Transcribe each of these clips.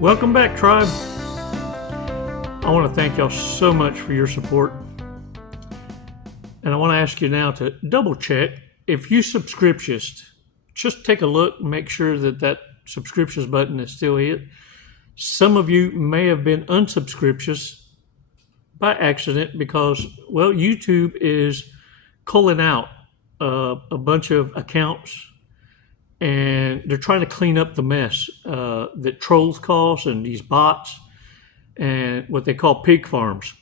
Welcome back, tribe. I want to thank y'all so much for your support. And I want to ask you now to double check if you subscriptioned. Just take a look and make sure that that subscriptions button is still hit. Some of you may have been unsubscriptions by accident because, well, YouTube is culling out a bunch of accounts, and they're trying to clean up the mess that trolls cause and these bots and what they call pig farms.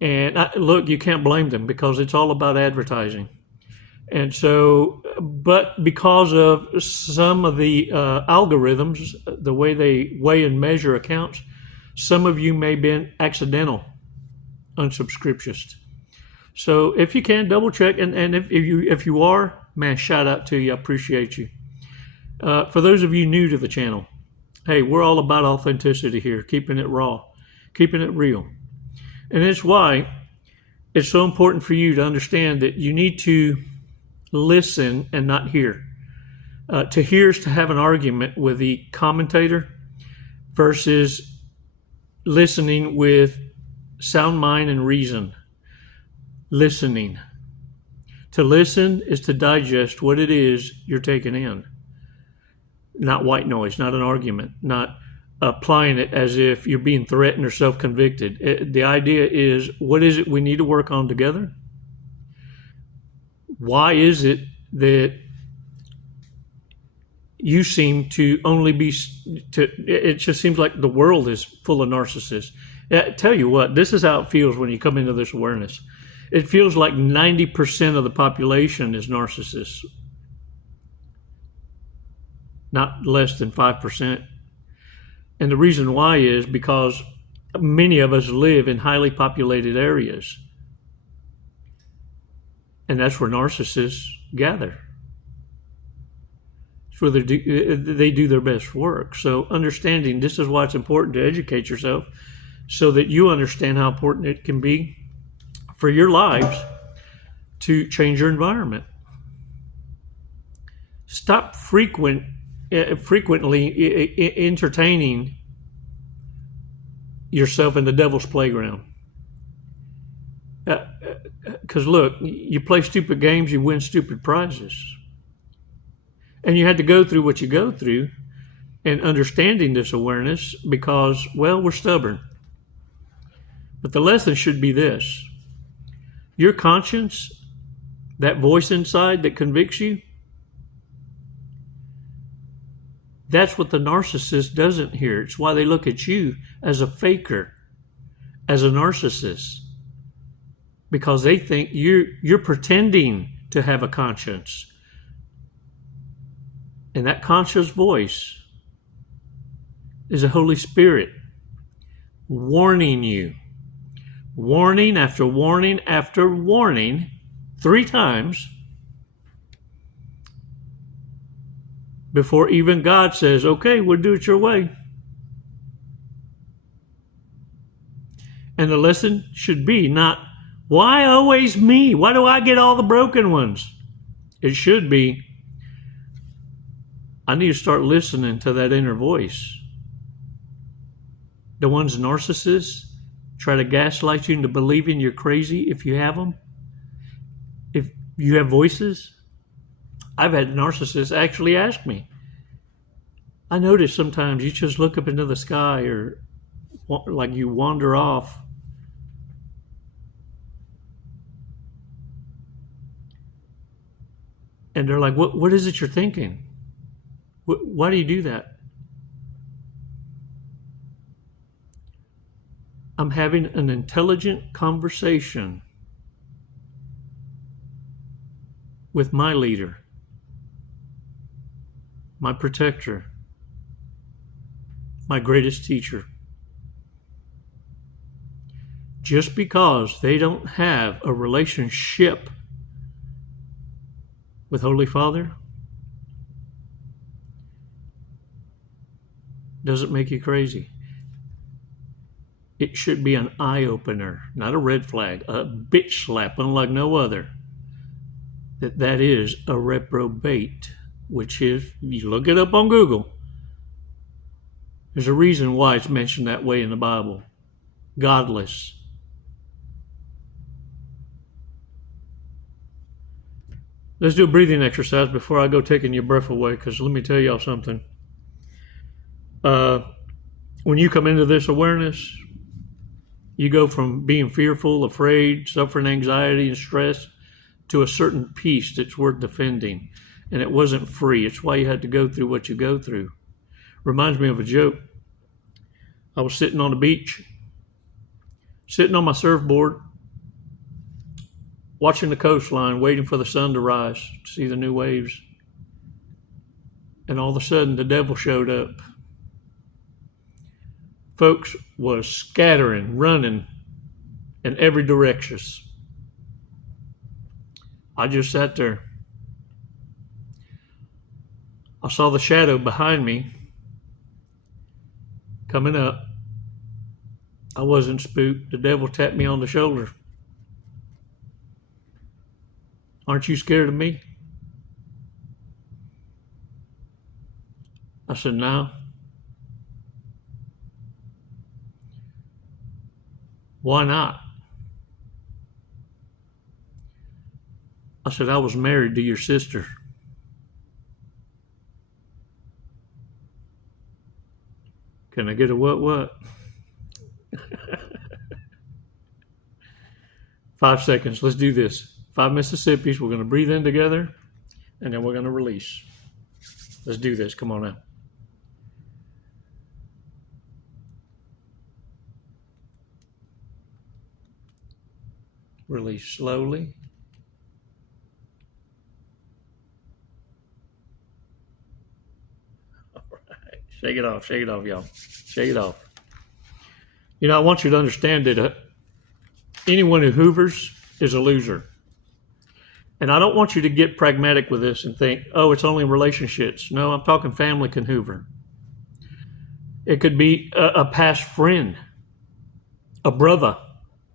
And look, you can't blame them because it's all about advertising. And so, but because of some of the algorithms, the way they weigh and measure accounts, some of you may have been accidental unsubscriptions. So if you can, double check. And if you are, man, shout out to you. I appreciate you. For those of you new to the channel, hey, we're all about authenticity here, keeping it raw, keeping it real. And it's why it's so important for you to understand that you need to listen and not hear. To hear is to have an argument with the commentator versus listening with sound mind and reason. Listening. To listen is to digest what it is you're taking in. Not white noise, not an argument, not applying it as if you're being threatened or self-convicted. The idea is, what is it we need to work on together? Why is it that you seem to only be, it just seems like the world is full of narcissists. I tell you what, this is how it feels when you come into this awareness. It feels like 90% of the population is narcissists. Not less than 5%. And the reason why is because many of us live in highly populated areas. And that's where narcissists gather. It's where they do their best work. So understanding this is why it's important to educate yourself so that you understand how important it can be for your lives to change your environment. Stop frequently entertaining yourself in the devil's playground. Because look, you play stupid games, you win stupid prizes. And you had to go through what you go through and understanding this awareness because, well, we're stubborn. But the lesson should be this. Your conscience, that voice inside that convicts you, that's what the narcissist doesn't hear. It's why they look at you as a faker, as a narcissist, because they think you're pretending to have a conscience. And that conscious voice is a Holy Spirit warning you. Warning after warning after warning, 3 times, before even God says, okay, we'll do it your way. And the lesson should be not, why always me? Why do I get all the broken ones? It should be, I need to start listening to that inner voice. The ones narcissists try to gaslight you into believing you're crazy if you have them. If you have voices. I've had narcissists actually ask me, I notice sometimes you just look up into the sky or like you wander off. And they're like, what is it you're thinking? Why do you do that? I'm having an intelligent conversation with my leader, my protector, my greatest teacher. Just because they don't have a relationship with Holy Father doesn't make you crazy. It should be an eye-opener, not a red flag, a bitch slap unlike no other. That is a reprobate, which is, you look it up on Google, There's a reason why it's mentioned that way in the Bible. Godless. Let's do a breathing exercise before I go taking your breath away, because let me tell y'all something. When you come into this awareness, you go from being fearful, afraid, suffering anxiety and stress to a certain peace that's worth defending. And it wasn't free. It's why you had to go through what you go through. Reminds me of a joke. I was sitting on the beach, sitting on my surfboard, watching the coastline, waiting for the sun to rise to see the new waves. And all of a sudden, the devil showed up. Folks was scattering, running in every direction. I just sat there. I saw the shadow behind me coming up. I wasn't spooked. The devil tapped me on the shoulder. Aren't you scared of me? I said, no. Why not? I said, I was married to your sister. Can I get a what? 5 seconds. Let's do this. 5 Mississippis. We're going to breathe in together, and then we're going to release. Let's do this. Come on now. Release slowly. All right. Shake it off, y'all. Shake it off. You know, I want you to understand that anyone who hoovers is a loser. And I don't want you to get pragmatic with this and think, oh, it's only relationships. No, I'm talking family can hoover. It could be a past friend, a brother.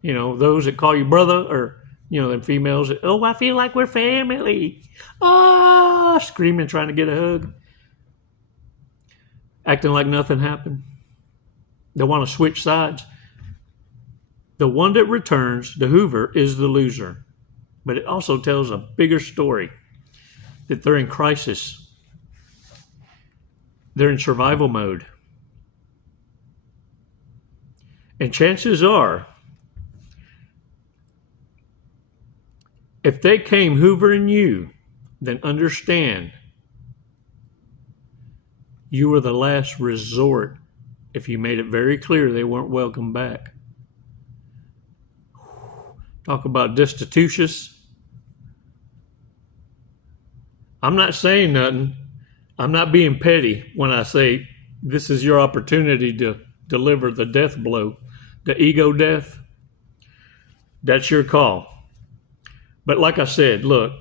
You know, those that call you brother, or, you know, them females that, oh, I feel like we're family. Ah, screaming, trying to get a hug. Acting like nothing happened. They want to switch sides. The one that returns, the hoover, is the loser. But it also tells a bigger story, that they're in crisis. They're in survival mode. And chances are, if they came hoovering you, then understand you were the last resort if you made it very clear they weren't welcome back. Talk about destitutious. I'm not saying nothing. I'm not being petty when I say this is your opportunity to deliver the death blow, the ego death. That's your call. But like I said, look,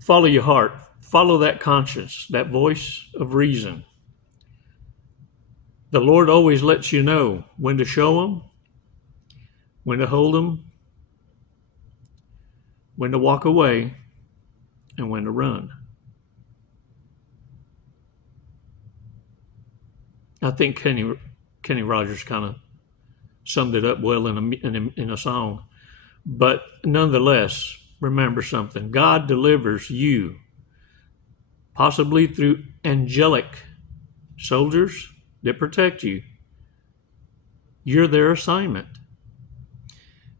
follow your heart. Follow that conscience, that voice of reason. The Lord always lets you know when to show them, when to hold them, when to walk away, and when to run. I think Kenny Rogers kind of summed it up well in a song. But nonetheless, remember something. God delivers you, possibly through angelic soldiers that protect you. You're their assignment.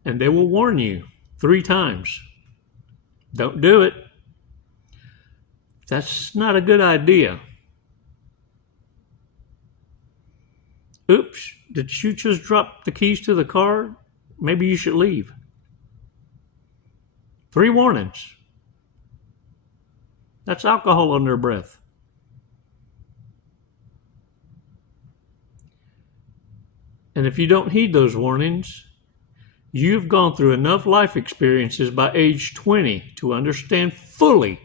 And they will warn you 3 times. Don't do it. That's not a good idea. Oops, did you just drop the keys to the car? Maybe you should leave. 3 warnings. That's alcohol under breath. And if you don't heed those warnings, you've gone through enough life experiences by age 20 to understand fully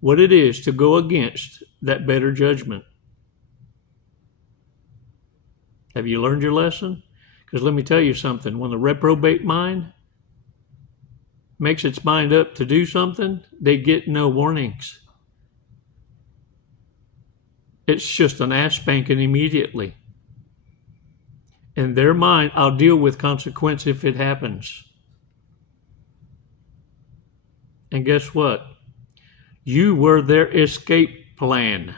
what it is to go against that better judgment. Have you learned your lesson? Because let me tell you something. When the reprobate mind makes its mind up to do something, they get no warnings. It's just an ass spanking immediately. In their mind, I'll deal with consequence if it happens. And guess what? You were their escape plan.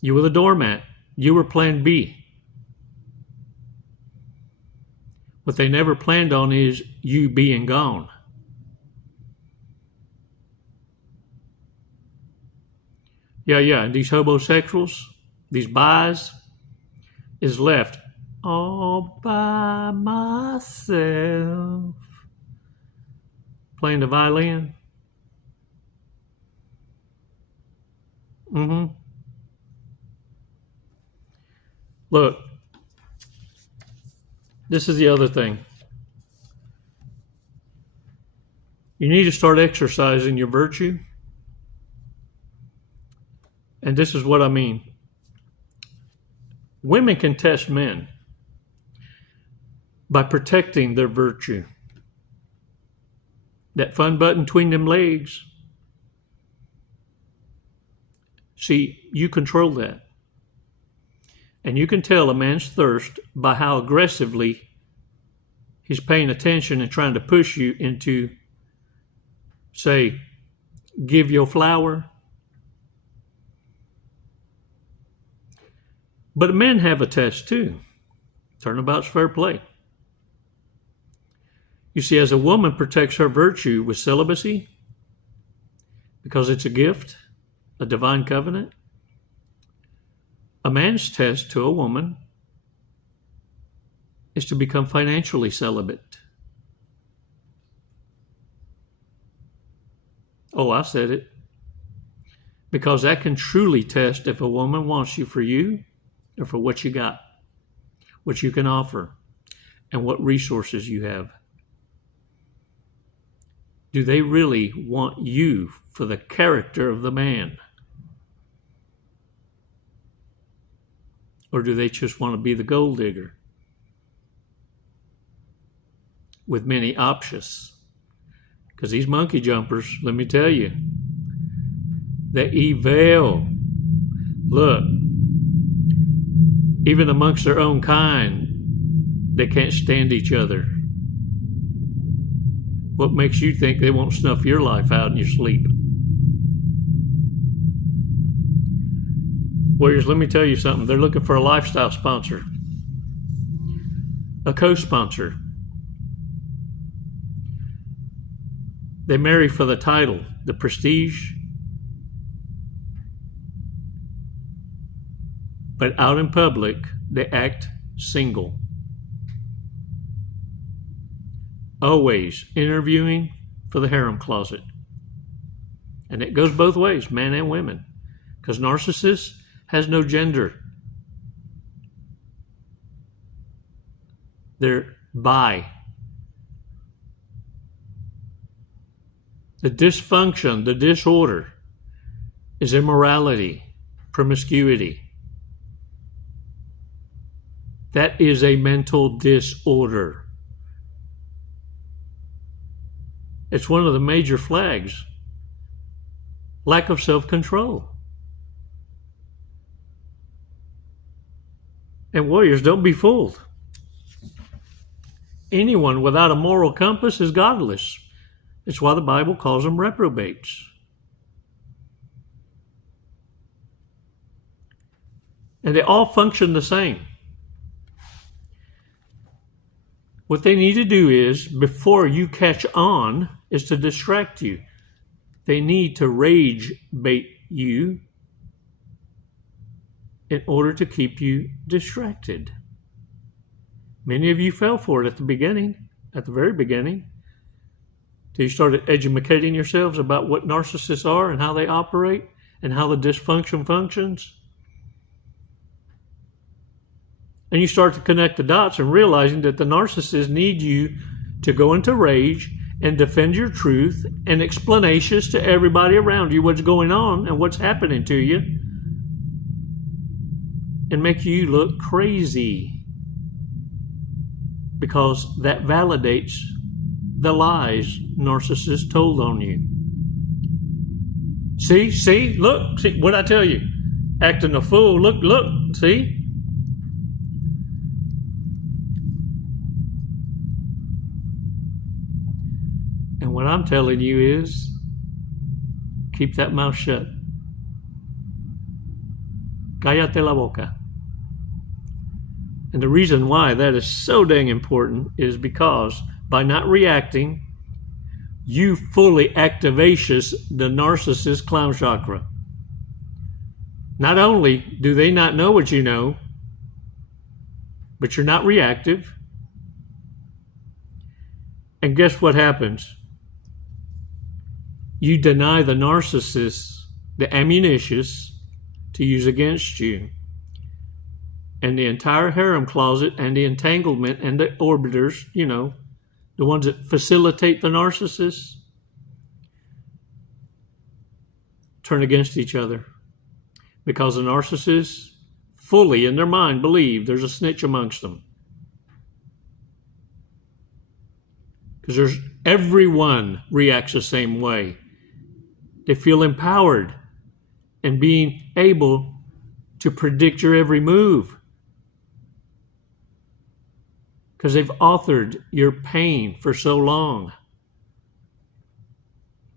You were the doormat. You were plan B. What they never planned on is you being gone. Yeah, and these homosexuals, these bis, is left all by myself, playing the violin. Look, this is the other thing. You need to start exercising your virtue. And this is what I mean. Women can test men by protecting their virtue. That fun button between them legs. See, you control that. And you can tell a man's thirst by how aggressively he's paying attention and trying to push you into, say, give your flower. But men have a test too. Turnabout's fair play. You see, as a woman protects her virtue with celibacy, because it's a gift, a divine covenant, a man's test to a woman is to become financially celibate. Oh, I said it. Because that can truly test if a woman wants you for you or for what you got, what you can offer, and what resources you have. Do they really want you for the character of the man? Or do they just want to be the gold digger with many options? Because these monkey jumpers, let me tell you, they're evil. Look, even amongst their own kind, they can't stand each other. What makes you think they won't snuff your life out in your sleep? Warriors, let me tell you something. They're looking for a lifestyle sponsor, a co-sponsor. They marry for the title, the prestige. But out in public, they act single. Always interviewing for the harem closet. And it goes both ways, men and women. Because narcissist has no gender. They're bi. The dysfunction, the disorder, is immorality, promiscuity. That is a mental disorder. It's one of the major flags. Lack of self-control. And warriors, don't be fooled. Anyone without a moral compass is godless. It's why the Bible calls them reprobates. And they all function the same. What they need to do is, before you catch on, is to distract you. They need to rage bait you in order to keep you distracted. Many of you fell for it at the beginning, at the very beginning, till you started educating yourselves about what narcissists are and how they operate and how the dysfunction functions. And you start to connect the dots and realizing that the narcissists need you to go into rage and defend your truth and explanations to everybody around you what's going on and what's happening to you, and make you look crazy, because that validates the lies narcissists told on you. See, look, see what I tell you. acting a fool. Look, see? And what I'm telling you is, keep that mouth shut. Cállate la boca. And the reason why that is so dang important is because by not reacting, you fully activates the narcissist clown chakra. Not only do they not know what you know, but you're not reactive. And guess what happens? You deny the narcissist the ammunition to use against you. And the entire harem closet and the entanglement and the orbiters, you know, the ones that facilitate the narcissist, turn against each other. Because the narcissists fully in their mind believe there's a snitch amongst them. Because everyone reacts the same way. They feel empowered and being able to predict your every move. Because they've authored your pain for so long.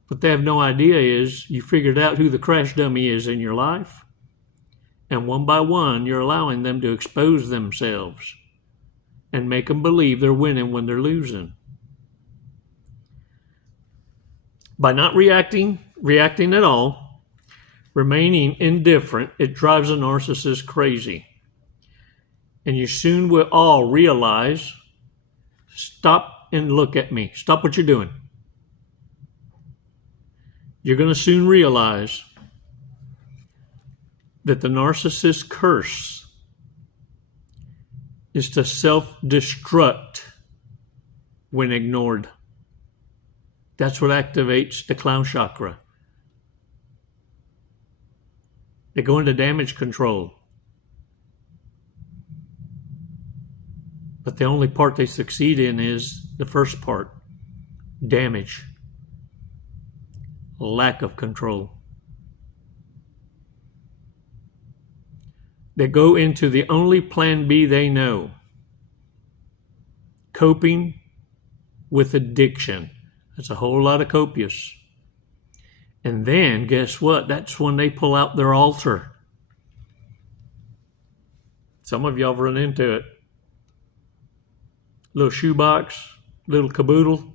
What they have no idea is you figured out who the crash dummy is in your life. And one by one, you're allowing them to expose themselves and make them believe they're winning when they're losing. By not reacting at all, remaining indifferent, it drives a narcissist crazy. And you soon will all realize, stop and look at me. Stop what you're doing. You're going to soon realize that the narcissist's curse is to self-destruct when ignored. That's what activates the clown chakra. They go into damage control. But the only part they succeed in is the first part, damage, lack of control. They go into the only plan B they know, coping with addiction. That's a whole lot of copious. And then, guess what? That's when they pull out their altar. Some of y'all have run into it. Little shoebox, little caboodle.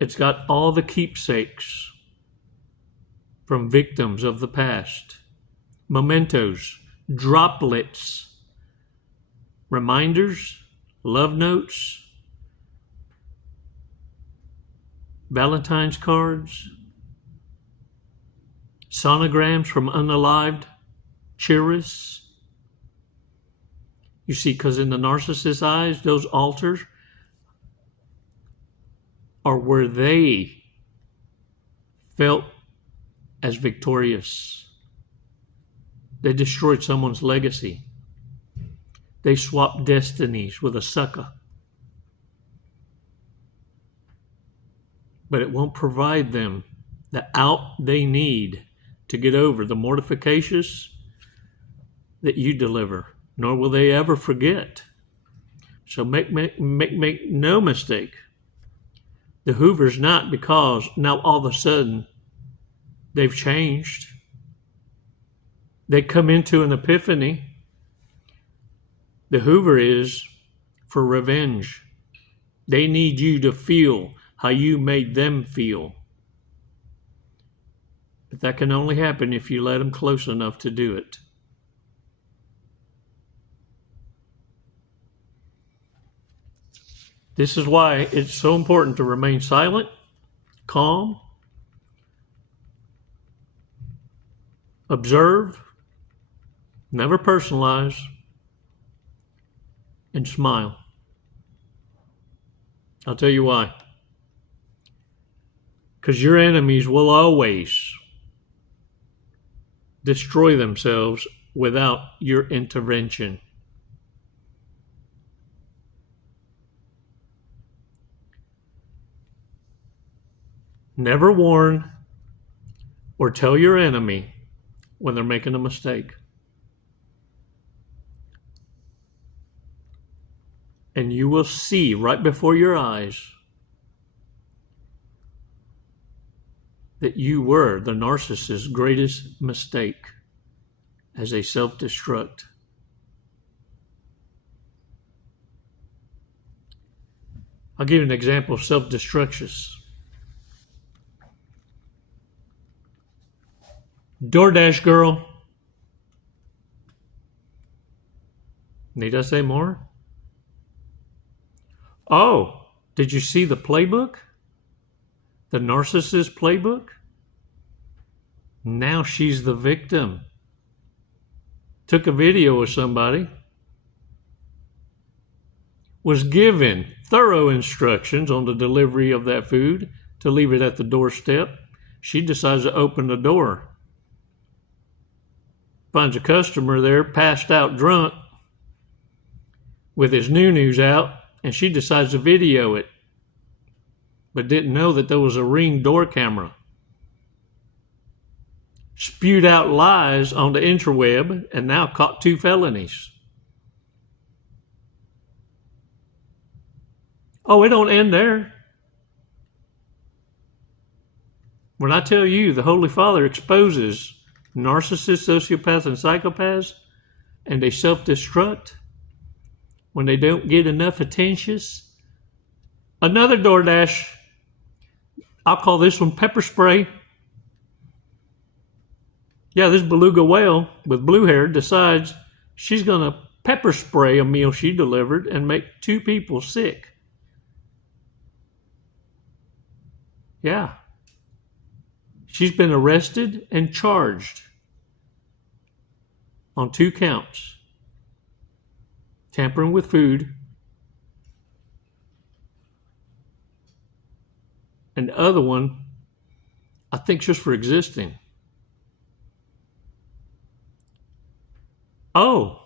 It's got all the keepsakes from victims of the past. Mementos, droplets, reminders, love notes, Valentine's cards, sonograms from unalived cheerists. You see, because in the narcissist's eyes, those altars are where they felt as victorious. They destroyed someone's legacy. They swapped destinies with a sucker. But it won't provide them the out they need to get over the mortifications that you deliver, nor will they ever forget. So make no mistake. The Hoover's not because now all of a sudden they've changed. They come into an epiphany. The Hoover is for revenge. They need you to feel how you made them feel. But that can only happen if you let them close enough to do it. This is why it's so important to remain silent, calm, observe, never personalize, and smile. I'll tell you why. Because your enemies will always destroy themselves without your intervention. Never warn, or tell your enemy when they're making a mistake. And you will see right before your eyes that you were the narcissist's greatest mistake as a self-destruct. I'll give you an example of self-destructions. DoorDash girl. Need I say more? Oh, did you see the playbook? The narcissist playbook? Now she's the victim. Took a video of somebody, was given thorough instructions on the delivery of that food to leave it at the doorstep. She decides to open the door. Finds a customer there, passed out drunk, with his new-news out, and she decides to video it, but didn't know that there was a Ring door camera. Spewed out lies on the interweb and now caught 2 felonies. Oh, it don't end there. When I tell you the Holy Father exposes narcissists, sociopaths, and psychopaths, and they self-destruct when they don't get enough attention. Another DoorDash, I'll call this one pepper spray. Yeah, this beluga whale with blue hair decides she's going to pepper spray a meal she delivered and make 2 people sick. Yeah. She's been arrested and charged on 2 counts. Tampering with food. And the other one, I think just for existing. Oh,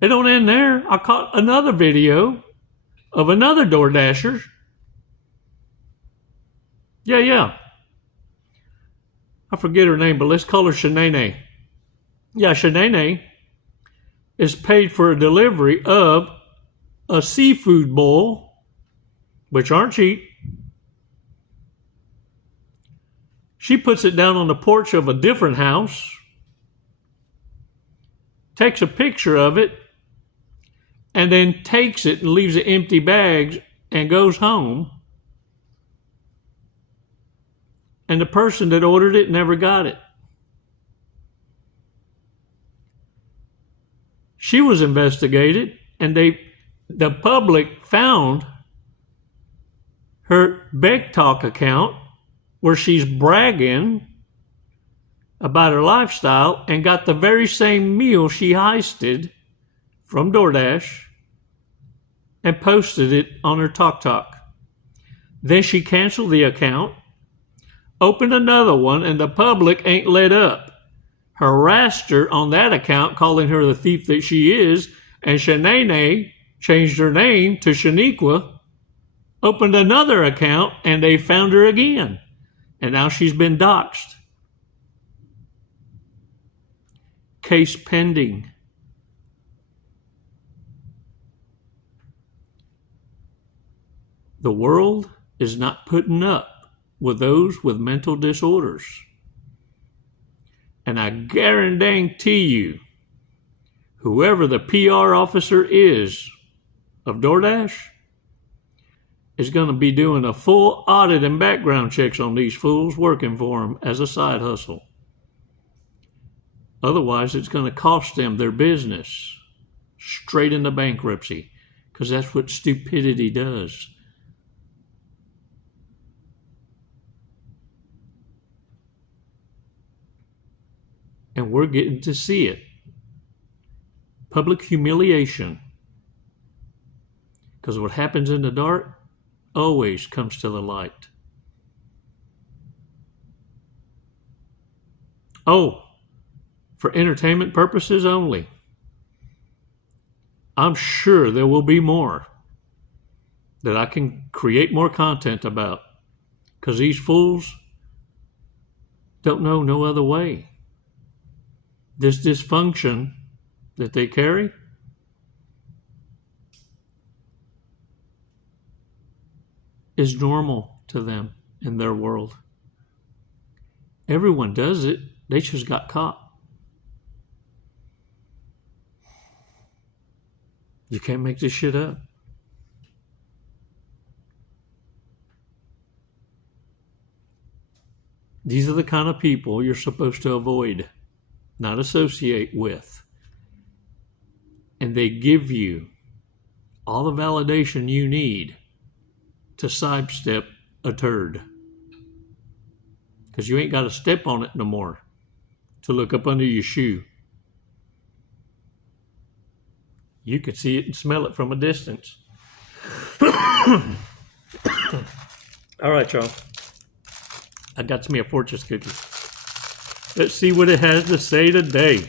it don't end there. I caught another video of another DoorDasher. Yeah. I forget her name, but let's call her Shanae. Yeah, Shanae is paid for a delivery of a seafood bowl, which aren't cheap. She puts it down on the porch of a different house, takes a picture of it, and then takes it and leaves it empty bags and goes home. And the person that ordered it never got it. She was investigated, and the public found her Big Talk account where she's bragging about her lifestyle and got the very same meal she heisted from DoorDash and posted it on her Talk. Then she canceled the account, opened another one, and the public ain't let up. Harassed her on that account, calling her the thief that she is, and Shanae changed her name to Shaniqua, opened another account, and they found her again. And now she's been doxxed. Case pending. The world is not putting up with those with mental disorders. And I guarantee you, whoever the PR officer is of DoorDash is going to be doing a full audit and background checks on these fools working for them as a side hustle. Otherwise, it's going to cost them their business straight into bankruptcy, because that's what stupidity does. And we're getting to see it. Public humiliation. Because what happens in the dark always comes to the light. Oh, for entertainment purposes only. I'm sure there will be more that I can create more content about. Because these fools, don't know no other way. This dysfunction that they carry is normal to them in their world. Everyone does it. They just got caught. You can't make this shit up. These are the kind of people you're supposed to avoid, not associate with. And they give you all the validation you need to sidestep a turd. Because you ain't got to step on it no more to look up under your shoe. You can see it and smell it from a distance. All right, y'all. I got me a fortune cookie. Let's see what it has to say today.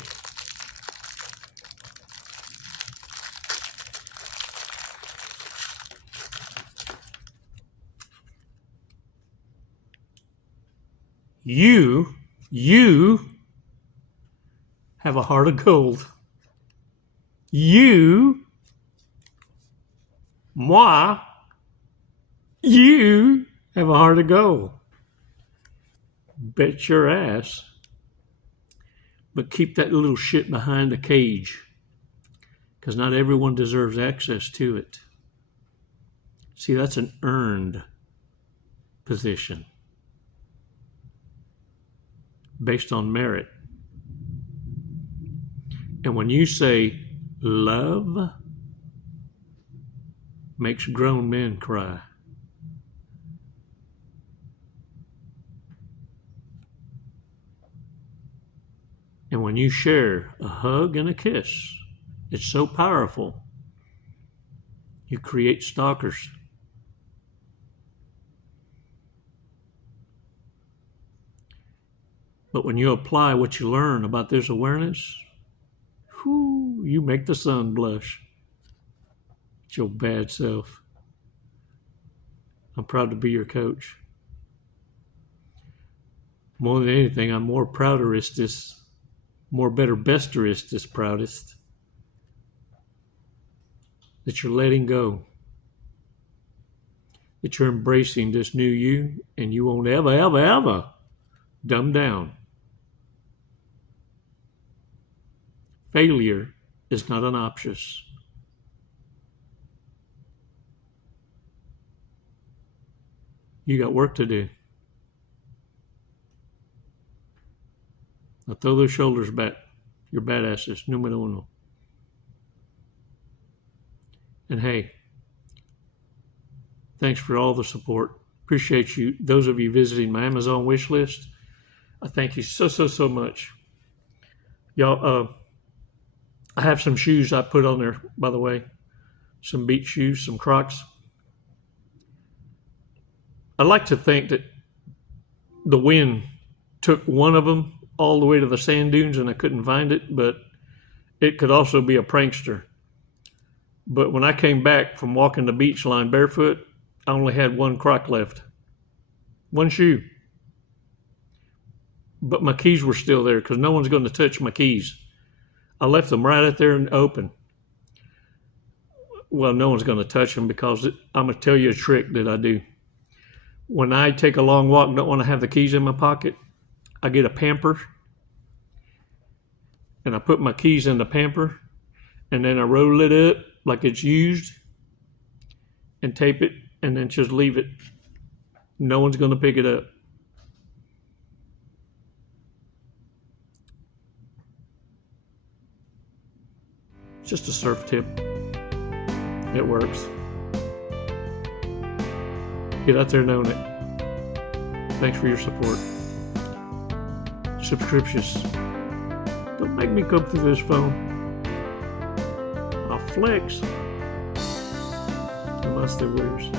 You have a heart of gold. You have a heart of gold. Bet your ass. But keep that little shit behind the cage, because not everyone deserves access to it. See, that's an earned position based on merit. And when you say love makes grown men cry, and when you share a hug and a kiss, it's so powerful, you create stalkers. But when you apply what you learn about this awareness, you make the sun blush. It's your bad self. I'm proud to be your coach. More than anything, I'm more prouderist, more better besterist, proudest that you're letting go, that you're embracing this new you, and you won't ever dumb down. Failure is not an option. You got work to do. Now throw those shoulders back. You're badasses. Numero uno. And hey, thanks for all the support. Appreciate you. Those of you visiting my Amazon wish list, I thank you so much. Y'all, I have some shoes I put on there, by the way. Some beach shoes, some Crocs. I like to think that the wind took one of them all the way to the sand dunes and I couldn't find it, but it could also be a prankster. But when I came back from walking the beach line barefoot, I only had one Croc left. One shoe. But my keys were still there because no one's going to touch my keys. I left them right out there and open. Well, no one's going to touch them because I'm going to tell you a trick that I do. When I take a long walk and don't want to have the keys in my pocket, I get a pamper and I put my keys in the pamper and then I roll it up like it's used and tape it and then just leave it. No one's going to pick it up. It's just a surf tip. It works. Get out there and own it. Thanks for your support. Subscriptions. Don't make me go through this phone. I'll flex. Unless they lose.